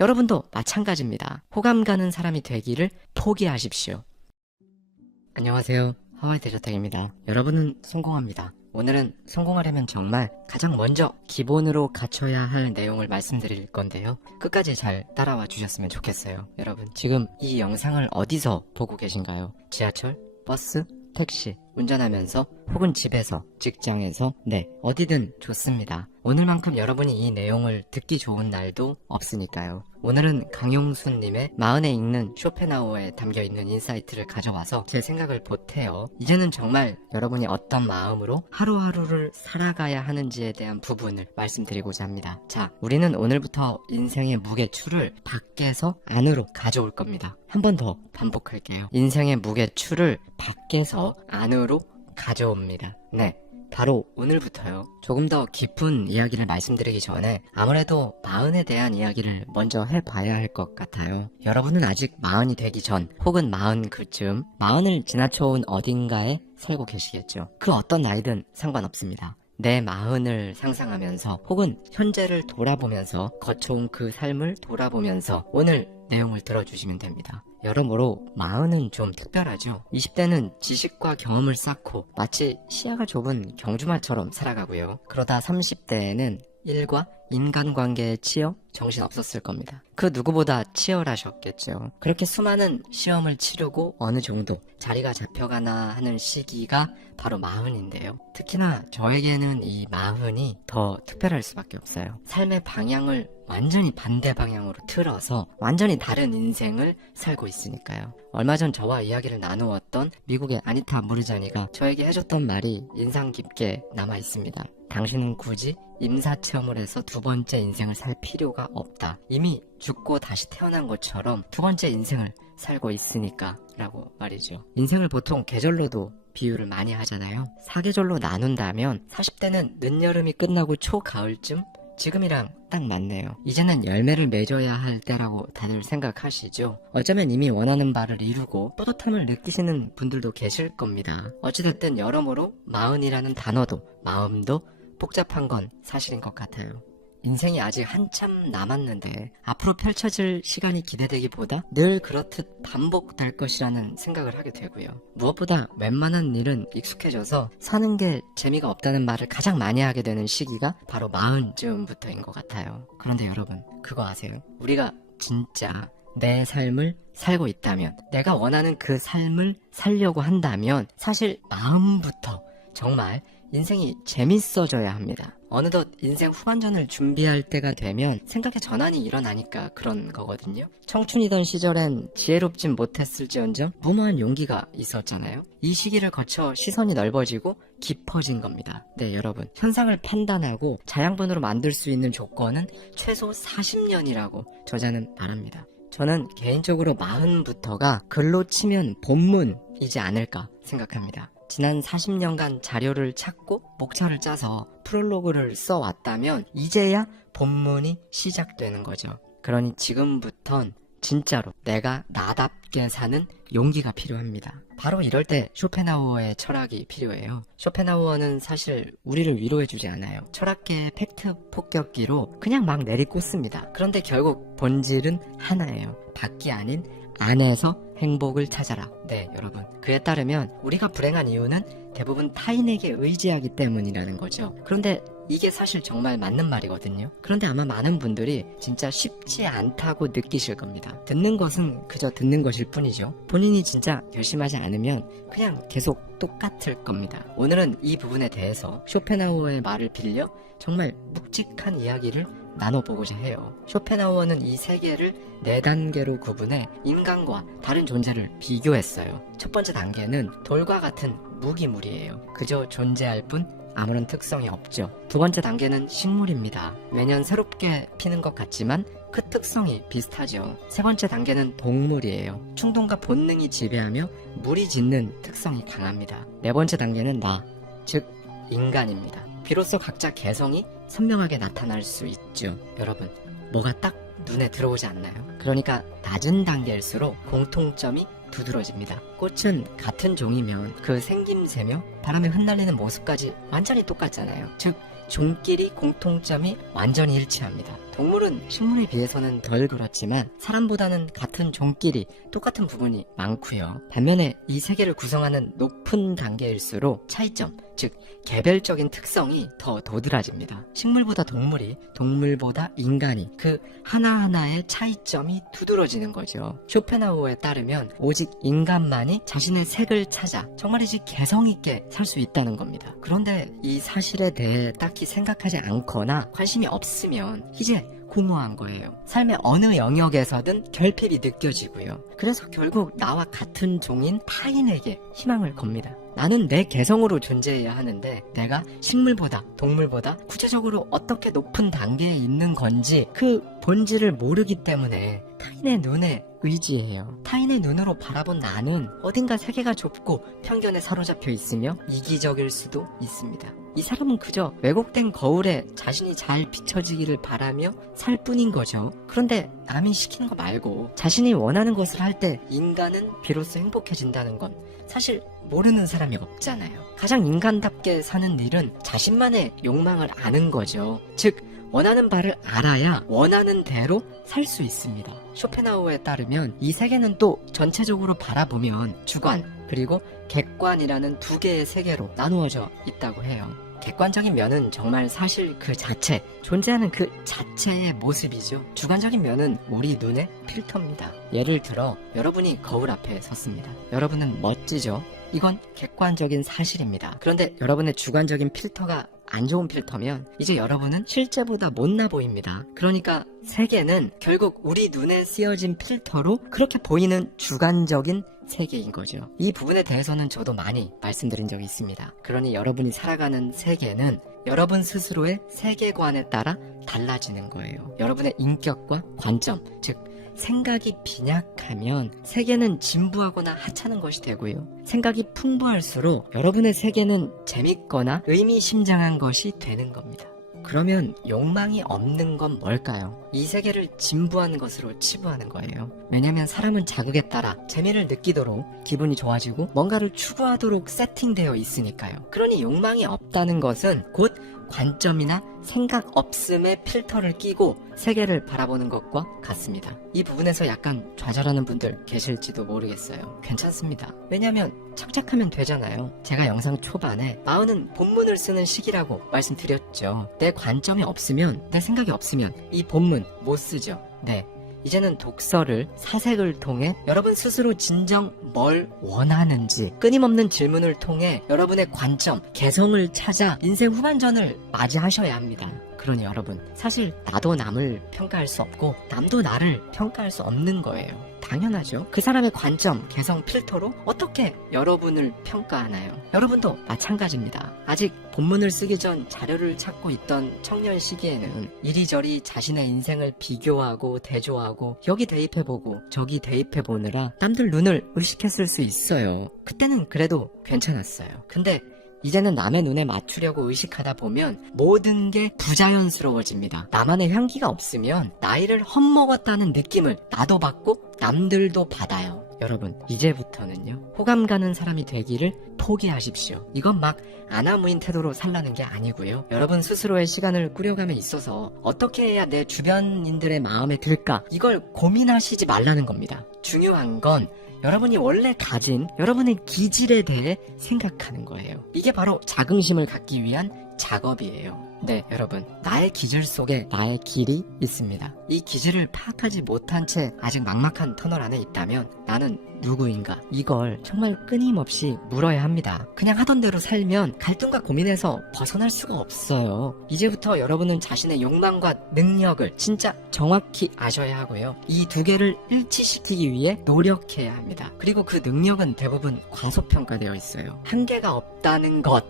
여러분도 마찬가지입니다. 호감 가는 사람이 되기를 포기하십시오. 안녕하세요. 하와이 대저택입니다. 여러분은 성공합니다. 오늘은 성공하려면 정말 가장 먼저 기본으로 갖춰야 할 내용을 말씀드릴 건데요. 끝까지 잘 따라와 주셨으면 좋겠어요. 여러분, 지금 이 영상을 어디서 보고 계신가요? 지하철? 버스? 택시? 운전하면서? 혹은 집에서? 직장에서? 네, 어디든 좋습니다. 오늘만큼 여러분이 이 내용을 듣기 좋은 날도 없으니까요. 오늘은 강용순님의 마흔에 읽는 쇼펜하우어에 담겨있는 인사이트를 가져와서 제 생각을 보태어 이제는 정말 여러분이 어떤 마음으로 하루하루를 살아가야 하는지에 대한 부분을 말씀드리고자 합니다. 자, 우리는 오늘부터 인생의 무게추를 밖에서 안으로 가져올 겁니다. 한 번 더 반복할게요. 인생의 무게추를 밖에서 안으로 가져옵니다. 네, 바로 오늘부터요. 조금 더 깊은 이야기를 말씀드리기 전에 아무래도 마흔에 대한 이야기를 먼저 해봐야 할 것 같아요. 여러분은 아직 마흔이 되기 전 혹은 마흔 그쯤, 마흔을 지나쳐온 어딘가에 살고 계시겠죠. 그 어떤 나이든 상관없습니다. 내 마흔을 상상하면서 혹은 현재를 돌아보면서 거쳐온 그 삶을 돌아보면서 오늘 내용을 들어주시면 됩니다. 여러모로 마흔은 좀 특별하죠. 20대는 지식과 경험을 쌓고 마치 시야가 좁은 경주마처럼 살아가고요. 그러다 30대에는 일과 인간관계에 치여 정신없었을 겁니다. 그 누구보다 치열하셨겠죠. 그렇게 수많은 시험을 치르고 어느 정도 자리가 잡혀가나 하는 시기가 바로 마흔인데요. 특히나 저에게는 이 마흔이 더 특별할 수밖에 없어요. 삶의 방향을 완전히 반대 방향으로 틀어서 완전히 다른 인생을 살고 있으니까요. 얼마 전 저와 이야기를 나누었던 미국의 아니타 무르자니가 저에게 해줬던 말이 인상 깊게 남아있습니다. 당신은 굳이 임사체험을 해서 두 번째 인생을 살 필요가 없다. 이미 죽고 다시 태어난 것처럼 두 번째 인생을 살고 있으니까 라고 말이죠. 인생을 보통 계절로도 비유를 많이 하잖아요. 사계절로 나눈다면 40대는 늦여름이 끝나고 초가을쯤? 지금이랑 딱 맞네요. 이제는 열매를 맺어야 할 때라고 다들 생각하시죠? 어쩌면 이미 원하는 바를 이루고 뿌듯함을 느끼시는 분들도 계실 겁니다. 어찌됐든 여러모로 마흔이라는 단어도 마음도 복잡한 건 사실인 것 같아요. 인생이 아직 한참 남았는데 앞으로 펼쳐질 시간이 기대되기보다 늘 그렇듯 반복될 것이라는 생각을 하게 되고요. 무엇보다 웬만한 일은 익숙해져서 사는 게 재미가 없다는 말을 가장 많이 하게 되는 시기가 바로 마흔쯤부터인 것 같아요. 그런데 여러분, 그거 아세요? 우리가 진짜 내 삶을 살고 있다면, 내가 원하는 그 삶을 살려고 한다면 사실 마음부터 정말 인생이 재밌어져야 합니다. 어느덧 인생 후반전을 준비할 때가 되면 생각의 전환이 일어나니까 그런 거거든요. 청춘이던 시절엔 지혜롭진 못했을지언정 무모한 용기가 있었잖아요. 이 시기를 거쳐 시선이 넓어지고 깊어진 겁니다. 네, 여러분, 현상을 판단하고 자양분으로 만들 수 있는 조건은 최소 40년이라고 저자는 말합니다. 저는 개인적으로 마흔부터가 글로 치면 본문이지 않을까 생각합니다. 지난 40년간 자료를 찾고 목차를 짜서 프롤로그를 써왔다면 이제야 본문이 시작되는 거죠. 그러니 지금부턴 진짜로 내가 나답게 사는 용기가 필요합니다. 바로 이럴 때 쇼펜하우어의 철학이 필요해요. 쇼펜하우어는 사실 우리를 위로해주지 않아요. 철학계의 팩트 폭격기로 그냥 막 내리꽂습니다. 그런데 결국 본질은 하나예요. 밖이 아닌 안에서 행복을 찾아라. 네, 여러분, 그에 따르면 우리가 불행한 이유는 대부분 타인에게 의지하기 때문이라는 거죠. 그런데 이게 사실 정말 맞는 말이거든요. 그런데 아마 많은 분들이 진짜 쉽지 않다고 느끼실 겁니다. 듣는 것은 그저 듣는 것일 뿐이죠. 본인이 진짜 결심하지 않으면 그냥 계속 똑같을 겁니다. 오늘은 이 부분에 대해서 쇼펜하우어의 말을 빌려 정말 묵직한 이야기를 나눠보고자 해요. 쇼펜하우어는 이 세계를 4단계로 구분해 인간과 다른 존재를 비교했어요. 첫 번째 단계는 돌과 같은 무기물이에요. 그저 존재할 뿐 아무런 특성이 없죠. 두 번째 단계는 식물입니다. 매년 새롭게 피는 것 같지만 그 특성이 비슷하죠. 세 번째 단계는 동물이에요. 충동과 본능이 지배하며 무리짓는 특성이 강합니다. 네 번째 단계는 나, 즉 인간입니다. 비로소 각자 개성이 선명하게 나타날 수 있죠. 여러분, 뭐가 딱 눈에 들어오지 않나요? 그러니까 낮은 단계일수록 공통점이 두드러집니다. 꽃은 같은 종이면 그 생김새며 바람에 흩날리는 모습까지 완전히 똑같잖아요. 즉 종끼리 공통점이 완전히 일치합니다. 동물은 식물에 비해서는 덜 그렇지만 사람보다는 같은 종끼리 똑같은 부분이 많고요. 반면에 이 세계를 구성하는 높은 단계일수록 차이점, 즉 개별적인 특성이 더 도드라집니다. 식물보다 동물이, 동물보다 인간이, 그 하나하나의 차이점이 두드러지는 거죠. 쇼펜하우어에 따르면 오직 인간만이 자신의 색을 찾아 정말이지 개성있게 살 수 있다는 겁니다. 그런데 이 사실에 대해 딱히 생각하지 않거나 관심이 없으면 이제 공허한 거예요. 삶의 어느 영역에서든 결핍이 느껴지고요. 그래서 결국 나와 같은 종인 타인에게 희망을 겁니다. 나는 내 개성으로 존재해야 하는데 내가 식물보다 동물보다 구체적으로 어떻게 높은 단계에 있는 건지 그 본질을 모르기 때문에 타인의 눈에 의지해요. 타인의 눈으로 바라본 나는 어딘가 세계가 좁고 편견에 사로잡혀 있으며 이기적일 수도 있습니다. 이 사람은 그저 왜곡된 거울에 자신이 잘 비춰지기를 바라며 살 뿐인 거죠. 그런데 남이 시키는 거 말고 자신이 원하는 것을 할 때 인간은 비로소 행복해진다는 건 사실 모르는 사람이 없잖아요. 가장 인간답게 사는 일은 자신만의 욕망을 아는 거죠. 즉 원하는 바를 알아야 원하는 대로 살 수 있습니다. 쇼펜하우어에 따르면 이 세계는 또 전체적으로 바라보면 주관 그리고 객관이라는 두 개의 세계로 나누어져 있다고 해요. 객관적인 면은 정말 사실 그 자체, 존재하는 그 자체의 모습이죠. 주관적인 면은 우리 눈의 필터입니다. 예를 들어 여러분이 거울 앞에 섰습니다. 여러분은 멋지죠? 이건 객관적인 사실입니다. 그런데 여러분의 주관적인 필터가 안 좋은 필터면 이제 여러분은 실제보다 못나 보입니다. 그러니까 세계는 결국 우리 눈에 쓰여진 필터로 그렇게 보이는 주관적인 세계인 거죠. 이 부분에 대해서는 저도 많이 말씀드린 적이 있습니다. 그러니 여러분이 살아가는 세계는 여러분 스스로의 세계관에 따라 달라지는 거예요. 여러분의 인격과 관점, 즉 생각이 빈약하면 세계는 진부하거나 하찮은 것이 되고요. 생각이 풍부할수록 여러분의 세계는 재밌거나 의미심장한 것이 되는 겁니다. 그러면 욕망이 없는 건 뭘까요? 이 세계를 진부한 것으로 치부하는 거예요. 왜냐면 사람은 자극에 따라 재미를 느끼도록 기분이 좋아지고 뭔가를 추구하도록 세팅되어 있으니까요. 그러니 욕망이 없다는 것은 곧 관점이나 생각 없음의 필터를 끼고 세계를 바라보는 것과 같습니다. 이 부분에서 약간 좌절하는 분들 계실지도 모르겠어요. 괜찮습니다. 왜냐면 착착하면 되잖아요. 제가 영상 초반에 마흔은 본문을 쓰는 시기라고 말씀드렸죠. 내 관점이 없으면, 내 생각이 없으면 이 본문 못 쓰죠. 네. 이제는 독서를 사색을 통해 여러분 스스로 진정 뭘 원하는지 끊임없는 질문을 통해 여러분의 관점, 개성을 찾아 인생 후반전을 맞이하셔야 합니다. 그러니 여러분, 사실 나도 남을 평가할 수 없고 남도 나를 평가할 수 없는 거예요. 당연하죠. 그 사람의 관점, 개성, 필터로 어떻게 여러분을 평가하나요? 여러분도 마찬가지입니다. 아직 본문을 쓰기 전 자료를 찾고 있던 청년 시기에는 이리저리 자신의 인생을 비교하고 대조하고 여기 대입해보고 저기 대입해보느라 남들 눈을 의식했을 수 있어요. 그때는 그래도 괜찮았어요. 근데 이제는 남의 눈에 맞추려고 의식하다 보면 모든 게 부자연스러워집니다. 나만의 향기가 없으면 나이를 헛먹었다는 느낌을 나도 받고 남들도 받아요. 여러분, 이제부터는요, 호감 가는 사람이 되기를 포기하십시오. 이건 막 아나무인 태도로 살라는 게 아니고요. 여러분 스스로의 시간을 꾸려감에 있어서 어떻게 해야 내 주변인들의 마음에 들까? 이걸 고민하시지 말라는 겁니다. 중요한 건 여러분이 원래 가진 여러분의 기질에 대해 생각하는 거예요. 이게 바로 자긍심을 갖기 위한 작업이에요. 네, 여러분, 나의 기질 속에 나의 길이 있습니다. 이 기질을 파악하지 못한 채 아직 막막한 터널 안에 있다면 나는 누구인가? 이걸 정말 끊임없이 물어야 합니다. 그냥 하던 대로 살면 갈등과 고민에서 벗어날 수가 없어요. 이제부터 여러분은 자신의 욕망과 능력을 진짜 정확히 아셔야 하고요. 이 두 개를 일치시키기 위해 노력해야 합니다. 그리고 그 능력은 대부분 과소평가되어 있어요. 한계가 없다는 것,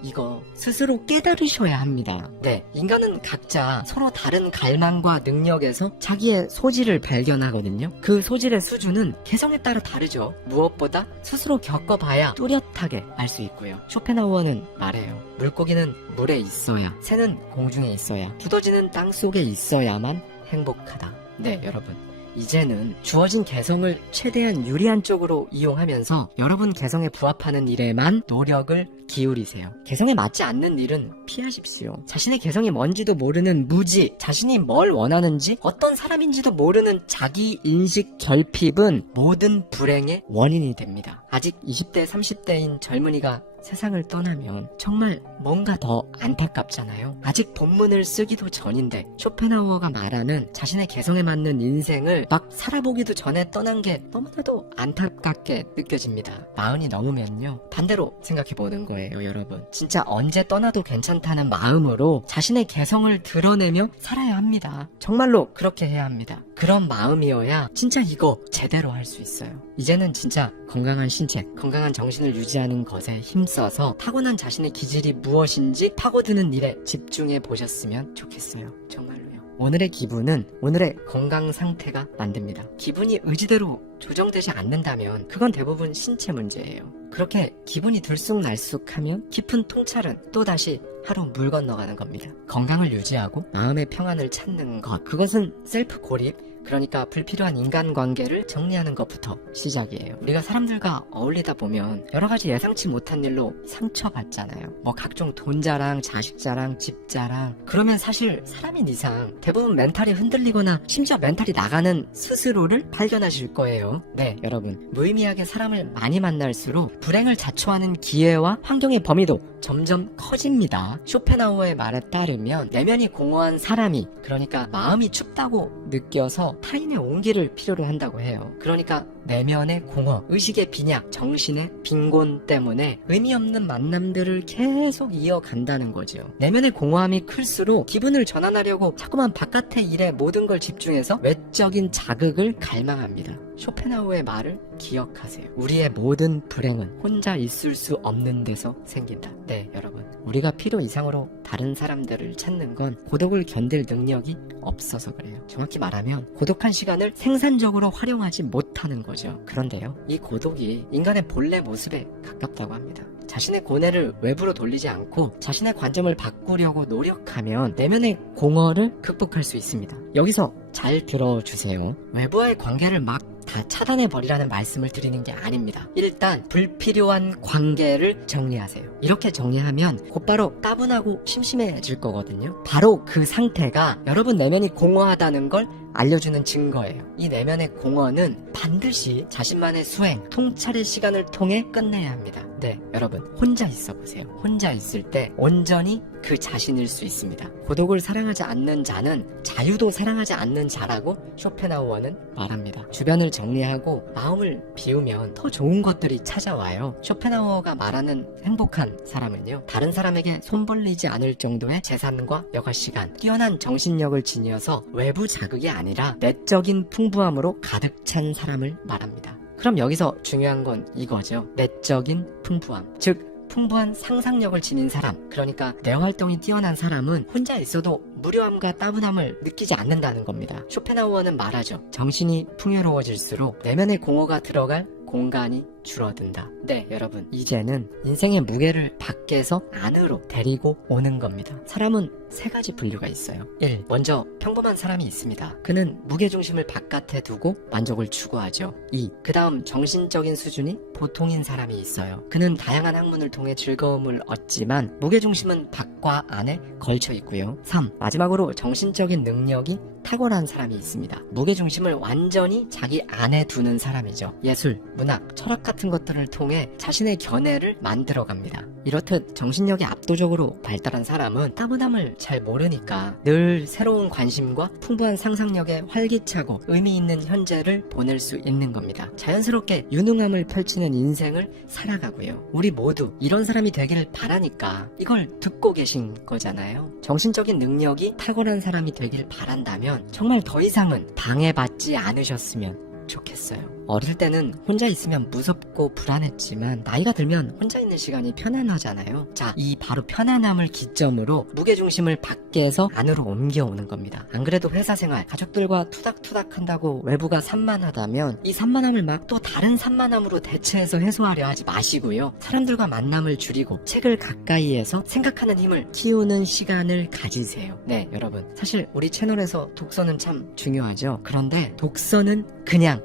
이거 스스로 깨달으셔야 합니다. 네, 인간은 각자 서로 다른 갈망과 능력에서 자기의 소질을 발견하거든요. 그 소질의 수준은 개성에 따라 다르죠. 무엇보다 스스로 겪어봐야 뚜렷하게 알 수 있고요. 쇼펜하우어는 말해요. 물고기는 물에 있어야, 새는 공중에 있어야, 굳어지는 땅 속에 있어야만 행복하다. 네, 여러분, 이제는 주어진 개성을 최대한 유리한 쪽으로 이용하면서 여러분 개성에 부합하는 일에만 노력을 기울이세요. 개성에 맞지 않는 일은 피하십시오. 자신의 개성이 뭔지도 모르는 무지, 자신이 뭘 원하는지 어떤 사람인지도 모르는 자기 인식 결핍은 모든 불행의 원인이 됩니다. 아직 20대, 30대인 젊은이가 세상을 떠나면 정말 뭔가 더 안타깝잖아요. 아직 본문을 쓰기도 전인데 쇼펜하우어가 말하는 자신의 개성에 맞는 인생을 막 살아보기도 전에 떠난 게 너무나도 안타깝게 느껴집니다. 40이 넘으면요, 반대로 생각해보는 거예요, 여러분. 진짜 언제 떠나도 괜찮다는 마음으로 자신의 개성을 드러내며 살아야 합니다. 정말로 그렇게 해야 합니다. 그런 마음이어야 진짜 이거 제대로 할 수 있어요. 이제는 진짜 건강한 신체, 건강한 정신을 유지하는 것에 힘써서 타고난 자신의 기질이 무엇인지 파고드는 일에 집중해 보셨으면 좋겠어요. 정말로요. 오늘의 기분은 오늘의 건강 상태가 만듭니다. 기분이 의지대로 조정되지 않는다면 그건 대부분 신체 문제예요. 그렇게 기분이 들쑥날쑥하면 깊은 통찰은 또다시 하루 물 건너가는 겁니다. 건강을 유지하고 마음의 평안을 찾는 것, 그것은 셀프 고립, 그러니까 불필요한 인간관계를 정리하는 것부터 시작이에요. 우리가 사람들과 어울리다 보면 여러 가지 예상치 못한 일로 상처받잖아요. 뭐 각종 돈 자랑, 자식 자랑, 집 자랑. 그러면 사실 사람인 이상 대부분 멘탈이 흔들리거나 심지어 멘탈이 나가는 스스로를 발견하실 거예요. 네, 여러분. 무의미하게 사람을 많이 만날수록 불행을 자초하는 기회와 환경의 범위도 점점 커집니다. 쇼펜하우어의 말에 따르면 내면이 공허한 사람이, 그러니까 마음이 춥다고 느껴서 타인의 온기를 필요로 한다고 해요. 그러니까 내면의 공허, 의식의 빈약, 정신의 빈곤 때문에 의미 없는 만남들을 계속 이어간다는 거죠. 내면의 공허함이 클수록 기분을 전환하려고 자꾸만 바깥의 일에 모든 걸 집중해서 외적인 자극을 갈망합니다. 쇼펜하우어의 말을 기억하세요. 우리의 모든 불행은 혼자 있을 수 없는 데서 생긴다. 네, 여러분. 우리가 필요 이상으로 다른 사람들을 찾는 건 고독을 견딜 능력이 없어서 그래요. 정확히 말하면 고독한 시간을 생산적으로 활용하지 못하는 거죠. 그런데요, 이 고독이 인간의 본래 모습에 가깝다고 합니다. 자신의 고뇌를 외부로 돌리지 않고 자신의 관점을 바꾸려고 노력하면 내면의 공허를 극복할 수 있습니다. 여기서 잘 들어주세요. 외부와의 관계를 막 다 차단해버리라는 말씀을 드리는 게 아닙니다. 일단 불필요한 관계를 정리하세요. 이렇게 정리하면 곧바로 따분하고 심심해질 거거든요. 바로 그 상태가 여러분 내면이 공허하다는 걸 알려주는 증거예요. 이 내면의 공허는 반드시 자신만의 수행, 통찰의 시간을 통해 끝내야 합니다. 네, 여러분, 혼자 있어 보세요. 혼자 있을 때 온전히 그 자신일 수 있습니다. 고독을 사랑하지 않는 자는 자유도 사랑하지 않는 자라고 쇼펜하우어는 말합니다. 주변을 정리하고 마음을 비우면 더 좋은 것들이 찾아와요. 쇼펜하우어가 말하는 행복한 사람은요, 다른 사람에게 손 벌리지 않을 정도의 재산과 여가 시간, 뛰어난 정신력을 지니어서 외부 자극이 아니라 내적인 풍부함으로 가득 찬 사람을 말합니다. 그럼 여기서 중요한 건 이거죠. 내적인 풍부함. 즉, 풍부한 상상력을 지닌 사람, 그러니까 뇌활동이 뛰어난 사람은 혼자 있어도 무료함과 따분함을 느끼지 않는다는 겁니다. 쇼펜하우어는 말하죠. 정신이 풍요로워질수록 내면의 공허가 들어갈 공간이 줄어든다. 네, 여러분, 이제는 인생의 무게를 밖에서 안으로 데리고 오는 겁니다. 사람은 세 가지 분류가 있어요. 1. 먼저 평범한 사람이 있습니다. 그는 무게중심을 바깥에 두고 만족을 추구하죠. 2. 그 다음 정신적인 수준이 보통인 사람이 있어요. 그는 다양한 학문을 통해 즐거움을 얻지만 무게중심은 밖과 안에 걸쳐 있고요. 3. 마지막으로 정신적인 능력이 탁월한 사람이 있습니다. 무게중심을 완전히 자기 안에 두는 사람이죠. 예술, 문학, 철학 같은 것들을 통해 자신의 견해를 만들어갑니다. 이렇듯 정신력이 압도적으로 발달한 사람은 따분함을 잘 모르니까 늘 새로운 관심과 풍부한 상상력에 활기차고 의미 있는 현재를 보낼 수 있는 겁니다. 자연스럽게 유능함을 펼치는 인생을 살아가고요. 우리 모두 이런 사람이 되기를 바라니까 이걸 듣고 계신 거잖아요. 정신적인 능력이 탁월한 사람이 되길 바란다면 정말 더 이상은 방해받지 않으셨으면 좋겠어요. 어릴 때는 혼자 있으면 무섭고 불안했지만 나이가 들면 혼자 있는 시간이 편안하잖아요. 자, 이 바로 편안함을 기점으로 무게중심을 밖에서 안으로 옮겨오는 겁니다. 안 그래도 회사 생활, 가족들과 투닥투닥 한다고 외부가 산만하다면 이 산만함을 막 또 다른 산만함으로 대체해서 해소하려 하지 마시고요. 사람들과 만남을 줄이고 책을 가까이에서 생각하는 힘을 키우는 시간을 가지세요. 네, 여러분. 사실 우리 채널에서 독서는 참 중요하죠. 그런데 독서는 그냥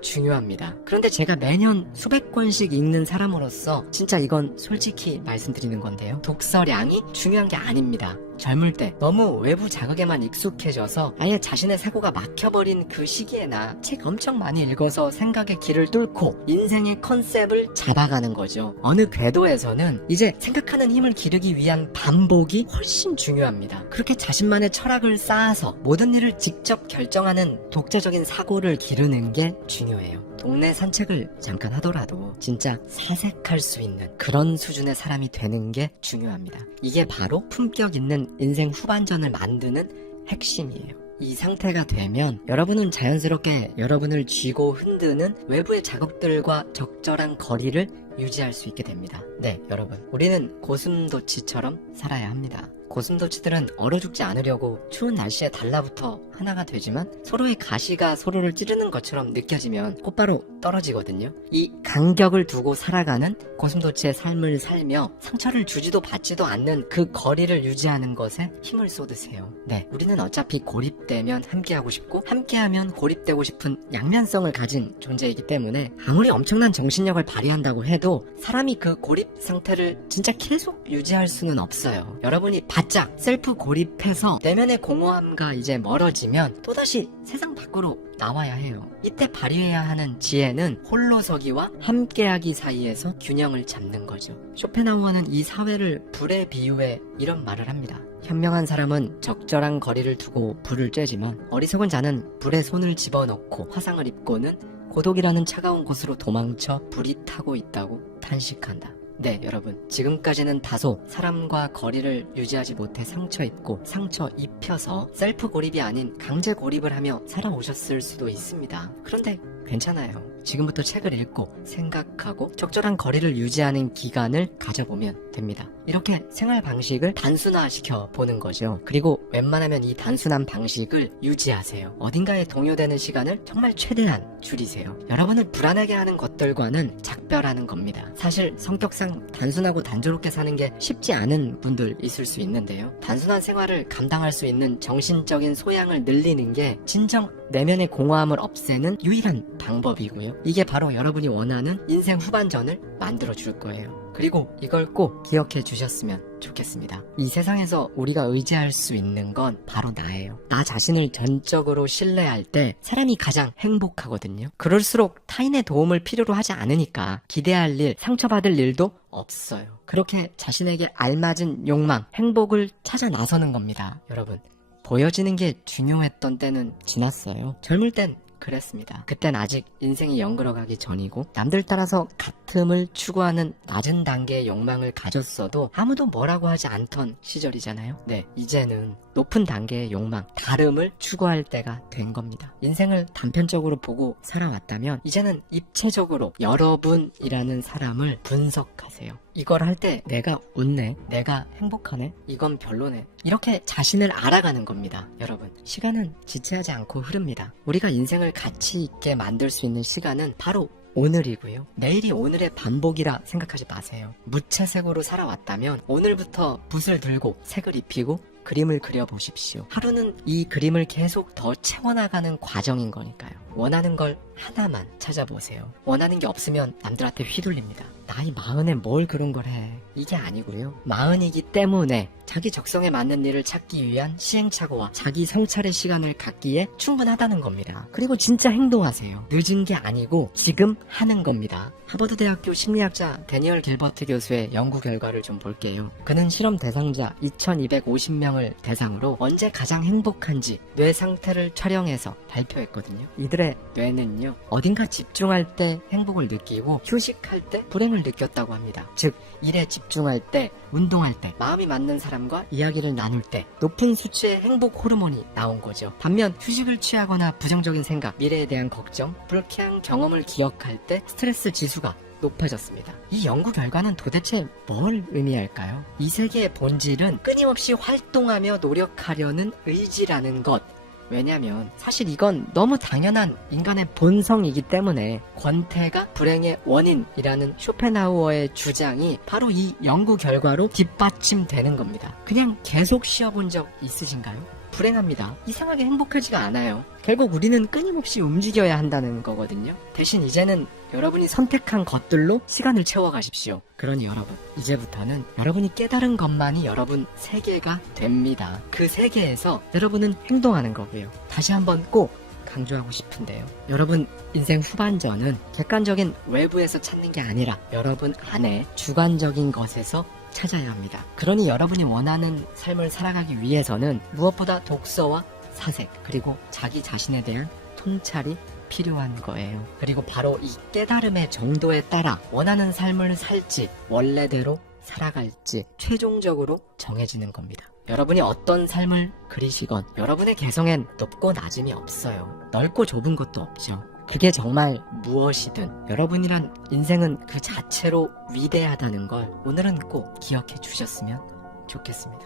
중요합니다. 그런데 제가 매년 수백 권씩 읽는 사람으로서 진짜 이건 솔직히 말씀드리는 건데요. 독서량이 중요한 게 아닙니다. 젊을 때 너무 외부 자극에만 익숙해져서 아예 자신의 사고가 막혀버린 그 시기에나 책 엄청 많이 읽어서 생각의 길을 뚫고 인생의 컨셉을 잡아가는 거죠. 어느 궤도에서는 이제 생각하는 힘을 기르기 위한 반복이 훨씬 중요합니다. 그렇게 자신만의 철학을 쌓아서 모든 일을 직접 결정하는 독자적인 사고를 기르는 게 중요해요. 동네 산책을 잠깐 하더라도 진짜 사색할 수 있는 그런 수준의 사람이 되는 게 중요합니다. 이게 바로 품격 있는 인생 후반전을 만드는 핵심이에요. 이 상태가 되면 여러분은 자연스럽게 여러분을 쥐고 흔드는 외부의 자극들과 적절한 거리를 유지할 수 있게 됩니다. 네, 여러분. 우리는 고슴도치처럼 살아야 합니다. 고슴도치들은 얼어 죽지 않으려고 추운 날씨에 달라붙어 하나가 되지만 서로의 가시가 서로를 찌르는 것처럼 느껴지면 곧바로 떨어지거든요. 이 간격을 두고 살아가는 고슴도치의 삶을 살며 상처를 주지도 받지도 않는 그 거리를 유지하는 것에 힘을 쏟으세요. 네, 우리는 어차피 고립되면 함께하고 싶고 함께하면 고립되고 싶은 양면성을 가진 존재이기 때문에 아무리 엄청난 정신력을 발휘한다고 해도 사람이 그 고립 상태를 진짜 계속 유지할 수는 없어요. 여러분이 바짝 셀프 고립해서 내면의 공허함과 이제 멀어지면 또다시 세상 밖으로 나와야 해요. 이때 발휘해야 하는 지혜는 홀로서기와 함께하기 사이에서 균형을 잡는 거죠. 쇼펜하우어는 이 사회를 불에 비유해 이런 말을 합니다. 현명한 사람은 적절한 거리를 두고 불을 쬐지만 어리석은 자는 불에 손을 집어넣고 화상을 입고는 고독이라는 차가운 곳으로 도망쳐 불이 타고 있다고 탄식한다. 네, 여러분. 지금까지는 다소 사람과 거리를 유지하지 못해 상처 입고 상처 입혀서 셀프 고립이 아닌 강제 고립을 하며 살아오셨을 수도 있습니다. 그런데 괜찮아요. 지금부터 책을 읽고 생각하고 적절한 거리를 유지하는 기간을 가져보면 됩니다. 이렇게 생활 방식을 단순화시켜 보는 거죠. 그리고 웬만하면 이 단순한 방식을 유지하세요. 어딘가에 동요되는 시간을 정말 최대한 줄이세요. 여러분을 불안하게 하는 것들과는 작별하는 겁니다. 사실 성격상 단순하고 단조롭게 사는 게 쉽지 않은 분들 있을 수 있는데요. 단순한 생활을 감당할 수 있는 정신적인 소양을 늘리는 게 진정 내면의 공허함을 없애는 유일한 방법이고요. 이게 바로 여러분이 원하는 인생 후반전을 만들어 줄 거예요. 그리고 이걸 꼭 기억해 주셨으면 좋겠습니다. 이 세상에서 우리가 의지할 수 있는 건 바로 나예요. 나 자신을 전적으로 신뢰할 때 사람이 가장 행복하거든요. 그럴수록 타인의 도움을 필요로 하지 않으니까 기대할 일, 상처받을 일도 없어요. 그렇게 자신에게 알맞은 욕망, 행복을 찾아 나서는 겁니다. 여러분, 보여지는 게 중요했던 때는 지났어요. 젊을 땐 그랬습니다. 그땐 아직 인생이 연그러가기 전이고 남들 따라서 같음을 추구하는 낮은 단계의 욕망을 가졌어도 아무도 뭐라고 하지 않던 시절이잖아요. 네, 이제는 높은 단계의 욕망, 다름을 추구할 때가 된 겁니다. 인생을 단편적으로 보고 살아왔다면 이제는 입체적으로 여러분이라는 사람을 분석하세요. 이걸 할 때 내가 웃네, 내가 행복하네, 이건 별로네, 이렇게 자신을 알아가는 겁니다. 여러분, 시간은 지체하지 않고 흐릅니다. 우리가 인생을 가치 있게 만들 수 있는 시간은 바로 오늘이고요. 내일이 오늘의 반복이라 생각하지 마세요. 무채색으로 살아왔다면 오늘부터 붓을 들고 색을 입히고 그림을 그려보십시오. 하루는 이 그림을 계속 더 채워나가는 과정인 거니까요. 원하는 걸 하나만 찾아보세요. 원하는 게 없으면 남들한테 휘둘립니다. 나이 40에 뭘 그런 걸 해. 이게 아니고요. 40이기 때문에 자기 적성에 맞는 일을 찾기 위한 시행착오와 자기 성찰의 시간을 갖기에 충분하다는 겁니다. 그리고 진짜 행동하세요. 늦은 게 아니고 지금 하는 겁니다. 하버드 대학교 심리학자 데니얼 길버트 교수의 연구 결과를 좀 볼게요. 그는 실험 대상자 2250명을 대상으로 언제 가장 행복한지 뇌 상태를 촬영해서 발표했거든요. 이들의 뇌는요, 어딘가 집중할 때 행복을 느끼고 휴식할 때 불행을 행복감을 느꼈다고 합니다. 즉, 일에 집중할 때, 운동할 때, 마음이 맞는 사람과 이야기를 나눌 때 높은 수치의 행복 호르몬이 나온 거죠. 반면 휴식을 취하거나 부정적인 생각, 미래에 대한 걱정, 불쾌한 경험을 기억할 때 스트레스 지수가 높아졌습니다. 이 연구 결과는 도대체 뭘 의미할까요? 이 세계의 본질은 끊임없이 활동하며 노력하려는 의지라는 것. 왜냐면 사실 이건 너무 당연한 인간의 본성이기 때문에 권태가 불행의 원인이라는 쇼펜하우어의 주장이 바로 이 연구 결과로 뒷받침되는 겁니다. 그냥 계속 쉬어본 적 있으신가요? 불행합니다. 이상하게 행복하지가 않아요. 결국 우리는 끊임없이 움직여야 한다는 거거든요. 대신 이제는 여러분이 선택한 것들로 시간을 채워가십시오. 그러니 여러분, 이제부터는 여러분이 깨달은 것만이 여러분 세계가 됩니다. 그 세계에서 여러분은 행동하는 거고요. 다시 한번 꼭 강조하고 싶은데요. 여러분 인생 후반전은 객관적인 외부에서 찾는 게 아니라 여러분 안에 주관적인 것에서 찾아야 합니다. 그러니 여러분이 원하는 삶을 살아가기 위해서는 무엇보다 독서와 사색, 그리고 자기 자신에 대한 통찰이 필요한 거예요. 그리고 바로 이 깨달음의 정도에 따라 원하는 삶을 살지, 원래대로 살아갈지 최종적으로 정해지는 겁니다. 여러분이 어떤 삶을 그리시건 여러분의 개성엔 높고 낮음이 없어요. 넓고 좁은 것도 없죠. 그게 정말 무엇이든 여러분이란 인생은 그 자체로 위대하다는 걸 오늘은 꼭 기억해 주셨으면 좋겠습니다.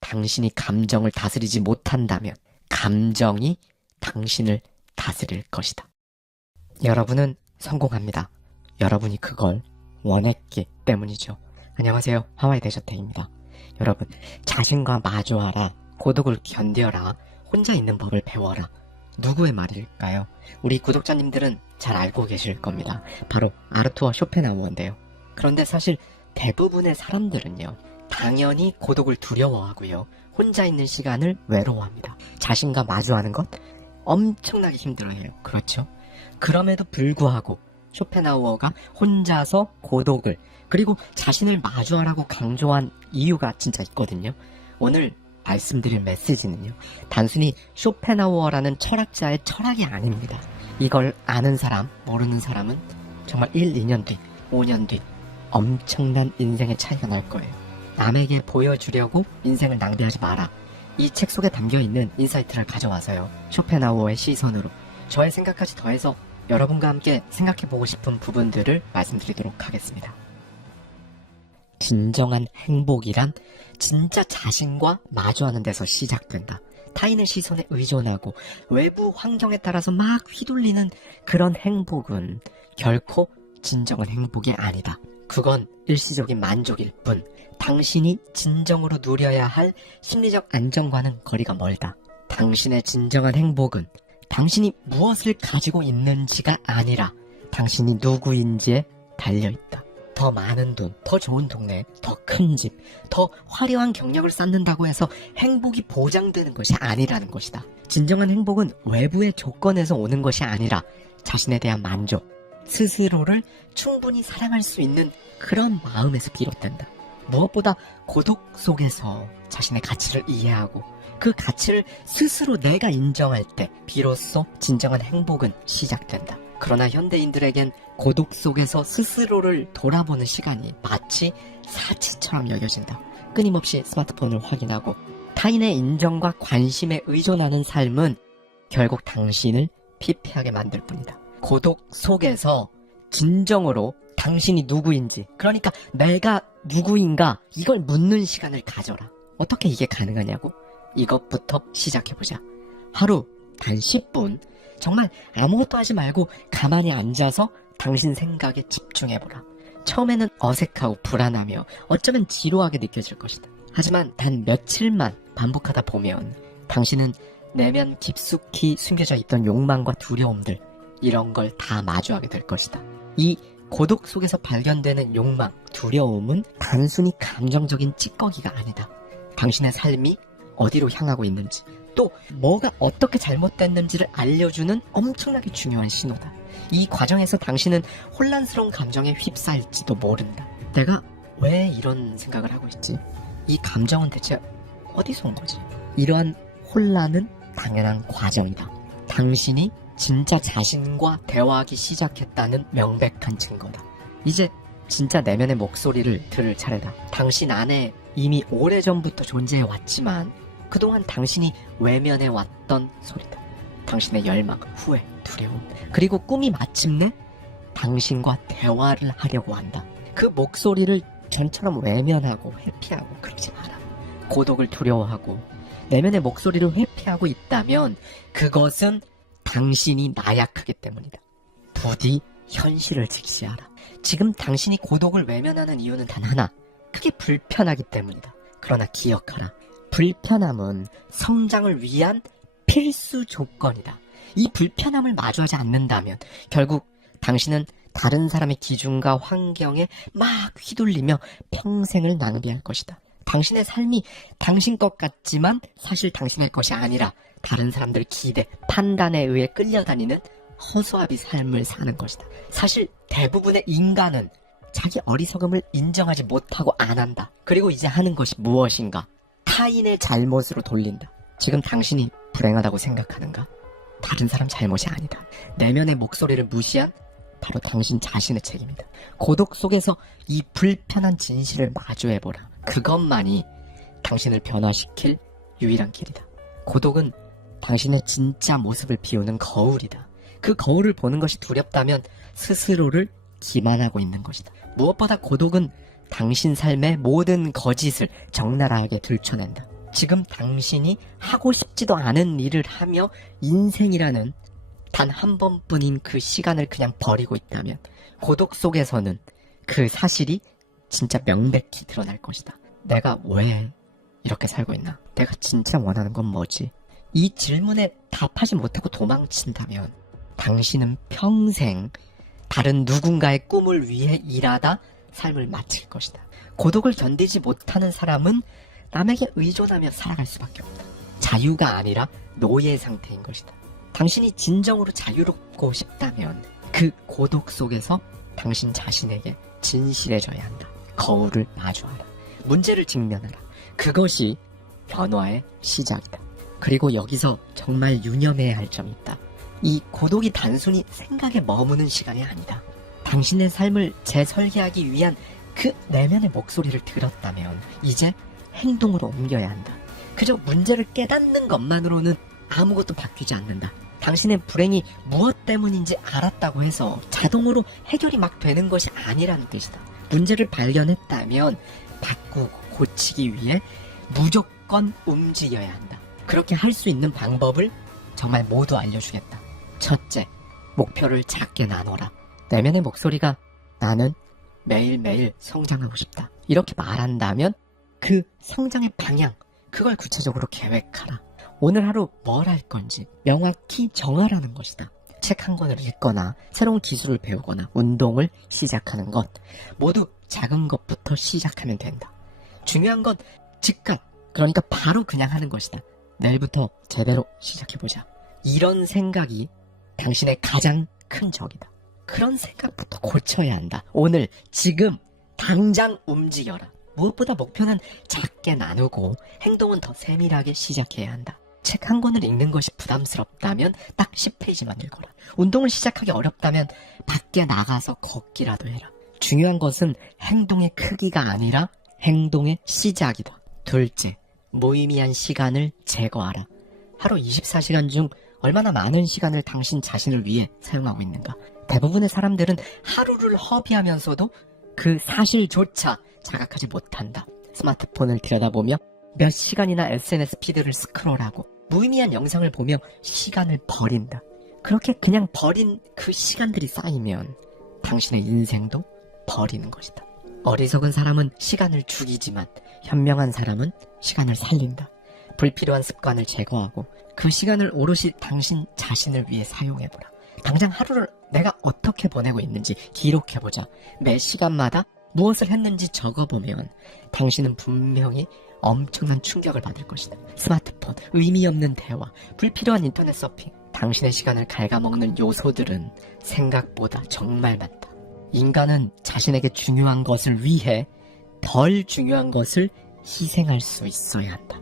당신이 감정을 다스리지 못한다면 감정이 당신을 다스릴 것이다. 여러분은 성공합니다. 여러분이 그걸 원했기 때문이죠. 안녕하세요. 하와이 대저택입니다. 여러분, 자신과 마주하라, 고독을 견뎌라, 혼자 있는 법을 배워라. 누구의 말일까요? 우리 구독자님들은 잘 알고 계실 겁니다. 바로 아르투어 쇼펜하우어인데요. 그런데 사실 대부분의 사람들은요, 당연히 고독을 두려워하고요, 혼자 있는 시간을 외로워합니다. 자신과 마주하는 것 엄청나게 힘들어해요. 그렇죠? 그럼에도 불구하고 쇼펜하우어가 혼자서 고독을, 그리고 자신을 마주하라고 강조한 이유가 진짜 있거든요. 오늘 말씀드릴 메시지는요, 단순히 쇼펜하우어라는 철학자의 철학이 아닙니다. 이걸 아는 사람, 모르는 사람은 정말 1, 2년 뒤, 5년 뒤 엄청난 인생의 차이가 날 거예요. 남에게 보여주려고 인생을 낭비하지 마라. 이 책 속에 담겨있는 인사이트를 가져와서요, 쇼펜하우어의 시선으로 저의 생각까지 더해서 여러분과 함께 생각해보고 싶은 부분들을 말씀드리도록 하겠습니다. 진정한 행복이란 진짜 자신과 마주하는 데서 시작된다. 타인의 시선에 의존하고 외부 환경에 따라서 막 휘둘리는 그런 행복은 결코 진정한 행복이 아니다. 그건 일시적인 만족일 뿐, 당신이 진정으로 누려야 할 심리적 안정과는 거리가 멀다. 당신의 진정한 행복은 당신이 무엇을 가지고 있는지가 아니라 당신이 누구인지에 달려있다. 더 많은 돈, 더 좋은 동네, 더 큰 집, 더 화려한 경력을 쌓는다고 해서 행복이 보장되는 것이 아니라는 것이다. 진정한 행복은 외부의 조건에서 오는 것이 아니라 자신에 대한 만족, 스스로를 충분히 사랑할 수 있는 그런 마음에서 비롯된다. 무엇보다 고독 속에서 자신의 가치를 이해하고 그 가치를 스스로 내가 인정할 때 비로소 진정한 행복은 시작된다. 그러나 현대인들에겐 고독 속에서 스스로를 돌아보는 시간이 마치 사치처럼 여겨진다. 끊임없이 스마트폰을 확인하고 타인의 인정과 관심에 의존하는 삶은 결국 당신을 피폐하게 만들 뿐이다. 고독 속에서 진정으로 당신이 누구인지, 그러니까 내가 누구인가, 이걸 묻는 시간을 가져라. 어떻게 이게 가능하냐고? 이것부터 시작해보자. 하루 단 10분 정말 아무것도 하지 말고 가만히 앉아서 당신 생각에 집중해보라. 처음에는 어색하고 불안하며 어쩌면 지루하게 느껴질 것이다. 하지만 단 며칠만 반복하다 보면 당신은 내면 깊숙이 숨겨져 있던 욕망과 두려움들, 이런 걸 다 마주하게 될 것이다. 이 고독 속에서 발견되는 욕망, 두려움은 단순히 감정적인 찌꺼기가 아니다. 당신의 삶이 어디로 향하고 있는지, 또 뭐가 어떻게 잘못됐는지를 알려주는 엄청나게 중요한 신호다. 이 과정에서 당신은 혼란스러운 감정에 휩싸일지도 모른다. 내가 왜 이런 생각을 하고 있지? 이 감정은 대체 어디서 온 거지? 이러한 혼란은 당연한 과정이다. 당신이 진짜 자신과 대화하기 시작했다는 명백한 증거다. 이제 진짜 내면의 목소리를 들을 차례다. 당신 안에 이미 오래전부터 존재해왔지만 그동안 당신이 외면해왔던 소리다. 당신의 열망, 후회, 두려움, 그리고 꿈이 마침내 당신과 대화를 하려고 한다. 그 목소리를 전처럼 외면하고 회피하고 그러지 마라. 고독을 두려워하고 내면의 목소리를 회피하고 있다면 그것은 당신이 나약하기 때문이다. 부디 현실을 직시하라. 지금 당신이 고독을 외면하는 이유는 단 하나. 그게 불편하기 때문이다. 그러나 기억하라. 불편함은 성장을 위한 필수 조건이다. 이 불편함을 마주하지 않는다면 결국 당신은 다른 사람의 기준과 환경에 막 휘둘리며 평생을 낭비할 것이다. 당신의 삶이 당신 것 같지만 사실 당신의 것이 아니라 다른 사람들 기대, 판단에 의해 끌려다니는 허수아비 삶을 사는 것이다. 사실 대부분의 인간은 자기 어리석음을 인정하지 못하고 안 한다. 그리고 이제 하는 것이 무엇인가? 타인의 잘못으로 돌린다. 지금 당신이 불행하다고 생각하는가? 다른 사람 잘못이 아니다. 내면의 목소리를 무시한 바로 당신 자신의 책임이다. 고독 속에서 이 불편한 진실을 마주해보라. 그것만이 당신을 변화시킬 유일한 길이다. 고독은 당신의 진짜 모습을 비우는 거울이다. 그 거울을 보는 것이 두렵다면 스스로를 기만하고 있는 것이다. 무엇보다 고독은 당신 삶의 모든 거짓을 적나라하게 들춰낸다. 지금 당신이 하고 싶지도 않은 일을 하며 인생이라는 단 한 번뿐인 그 시간을 그냥 버리고 있다면 고독 속에서는 그 사실이 진짜 명백히 드러날 것이다. 내가 왜 이렇게 살고 있나? 내가 진짜 원하는 건 뭐지? 이 질문에 답하지 못하고 도망친다면 당신은 평생 다른 누군가의 꿈을 위해 일하다 삶을 마칠 것이다. 고독을 견디지 못하는 사람은 남에게 의존하며 살아갈 수밖에 없다. 자유가 아니라 노예 상태인 것이다. 당신이 진정으로 자유롭고 싶다면 그 고독 속에서 당신 자신에게 진실해져야 한다. 거울을 마주하라. 문제를 직면하라. 그것이 변화의 시작이다. 그리고 여기서 정말 유념해야 할 점이 있다. 이 고독이 단순히 생각에 머무는 시간이 아니다. 당신의 삶을 재설계하기 위한 그 내면의 목소리를 들었다면 이제 행동으로 옮겨야 한다. 그저 문제를 깨닫는 것만으로는 아무것도 바뀌지 않는다. 당신의 불행이 무엇 때문인지 알았다고 해서 자동으로 해결이 막 되는 것이 아니라는 뜻이다. 문제를 발견했다면 바꾸고 고치기 위해 무조건 움직여야 한다. 그렇게 할 수 있는 방법을 정말 모두 알려주겠다. 첫째, 목표를 작게 나눠라. 내면의 목소리가 나는 매일매일 성장하고 싶다. 이렇게 말한다면 그 성장의 방향, 그걸 구체적으로 계획하라. 오늘 하루 뭘 할 건지 명확히 정하라는 것이다. 책 한 권을 읽거나 새로운 기술을 배우거나 운동을 시작하는 것 모두 작은 것부터 시작하면 된다. 중요한 건 즉각, 그러니까 바로 그냥 하는 것이다. 내일부터 제대로 시작해보자. 이런 생각이 당신의 가장 큰 적이다. 그런 생각부터 고쳐야 한다. 오늘, 지금, 당장 움직여라. 무엇보다 목표는 작게 나누고 행동은 더 세밀하게 시작해야 한다. 책 한 권을 읽는 것이 부담스럽다면 딱 10페이지만 읽어라. 운동을 시작하기 어렵다면 밖에 나가서 걷기라도 해라. 중요한 것은 행동의 크기가 아니라 행동의 시작이다. 둘째, 무의미한 시간을 제거하라. 하루 24시간 중 얼마나 많은 시간을 당신 자신을 위해 사용하고 있는가? 대부분의 사람들은 하루를 허비하면서도 그 사실조차 자각하지 못한다. 스마트폰을 들여다보며 몇 시간이나 SNS 피드를 스크롤하고 무의미한 영상을 보며 시간을 버린다. 그렇게 그냥 버린 그 시간들이 쌓이면 당신의 인생도 버리는 것이다. 어리석은 사람은 시간을 죽이지만 현명한 사람은 시간을 살린다. 불필요한 습관을 제거하고 그 시간을 오롯이 당신 자신을 위해 사용해보라. 당장 하루를 내가 어떻게 보내고 있는지 기록해보자. 매 시간마다 무엇을 했는지 적어보면 당신은 분명히 엄청난 충격을 받을 것이다. 스마트폰, 의미 없는 대화, 불필요한 인터넷 서핑, 당신의 시간을 갉아먹는 요소들은 생각보다 정말 많다. 인간은 자신에게 중요한 것을 위해 덜 중요한 것을 희생할 수 있어야 한다.